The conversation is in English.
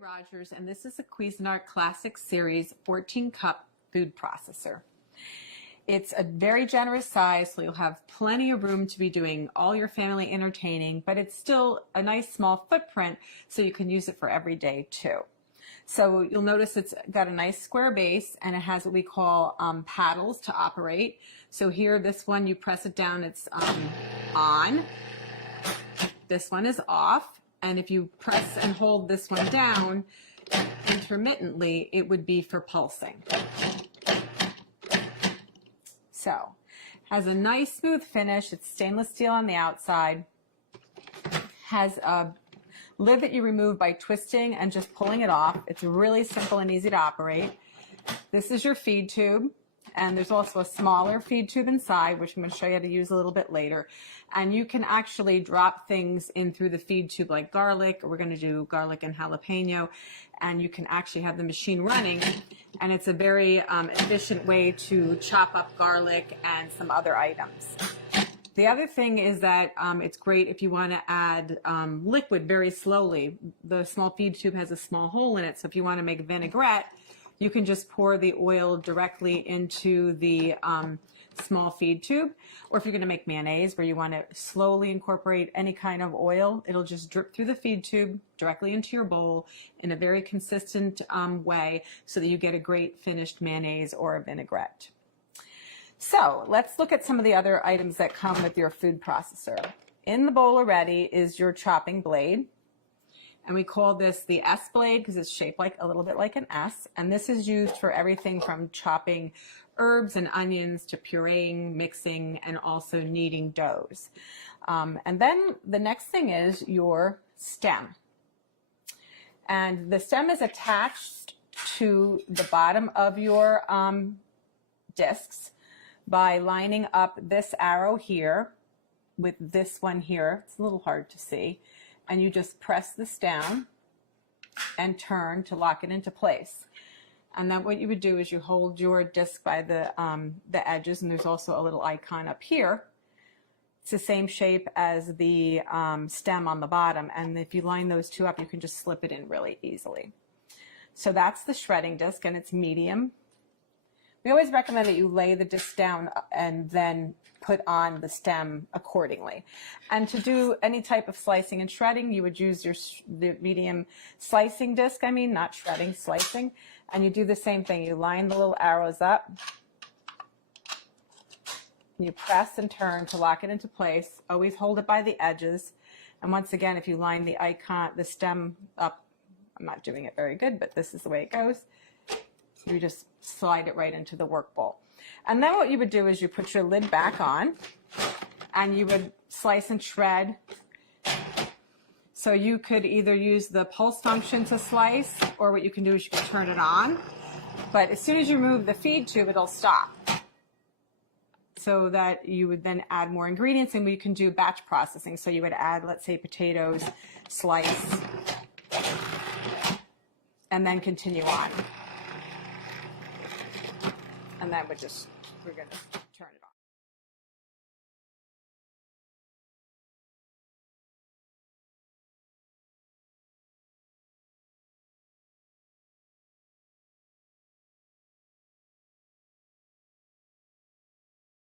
Rogers, and this is a Cuisinart Classic Series 14-cup food processor. It's a very generous size, so you'll have plenty of room to be doing all your family entertaining, but it's still a nice small footprint, so you can use it for every day too. So you'll notice it's got a nice square base, and it has what we call paddles to operate. So here, this one, you press it down, it's on. This one is off. And if you press and hold this one down intermittently, it would be for pulsing. So, has a nice smooth finish. It's stainless steel on the outside. Has a lid that you remove by twisting and just pulling it off. It's really simple and easy to operate. This is your feed tube. And there's also a smaller feed tube inside, which I'm going to show you how to use a little bit later. And you can actually drop things in through the feed tube like garlic, or we're going to do garlic and jalapeno, and you can actually have the machine running. And it's a very efficient way to chop up garlic and some other items. The other thing is that it's great if you want to add liquid very slowly. The small feed tube has a small hole in it, so if you want to make vinaigrette, you can just pour the oil directly into the small feed tube. Or if you're going to make mayonnaise where you want to slowly incorporate any kind of oil, it'll just drip through the feed tube directly into your bowl in a very consistent way so that you get a great finished mayonnaise or a vinaigrette. So let's look at some of the other items that come with your food processor. In the bowl already is your chopping blade. And we call this the S blade because it's shaped like a little bit like an S. And this is used for everything from chopping herbs and onions to pureeing, mixing, and also kneading doughs. And then the next thing is your stem. And the stem is attached to the bottom of your discs by lining up this arrow here with this one here. It's a little hard to see. And you just press this down and turn to lock it into place. And then what you would do is you hold your disc by the edges, and there's also a little icon up here. It's the same shape as the stem on the bottom, and if you line those two up, you can just slip it in really easily. So that's the shredding disc, and it's medium. We always recommend that you lay the disc down and then put on the stem accordingly. And to do any type of slicing and shredding, you would use the medium slicing disc, not shredding, slicing. And you do the same thing. You line the little arrows up. You press and turn to lock it into place. Always hold it by the edges. And once again, if you line the stem up, I'm not doing it very good, but this is the way it goes. You just slide it right into the work bowl. And then what you would do is you put your lid back on and you would slice and shred. So you could either use the pulse function to slice, or what you can do is you can turn it on. But as soon as you remove the feed tube, it'll stop. So that you would then add more ingredients, and we can do batch processing. So you would add, let's say, potatoes, slice, and then continue on. And then we're going to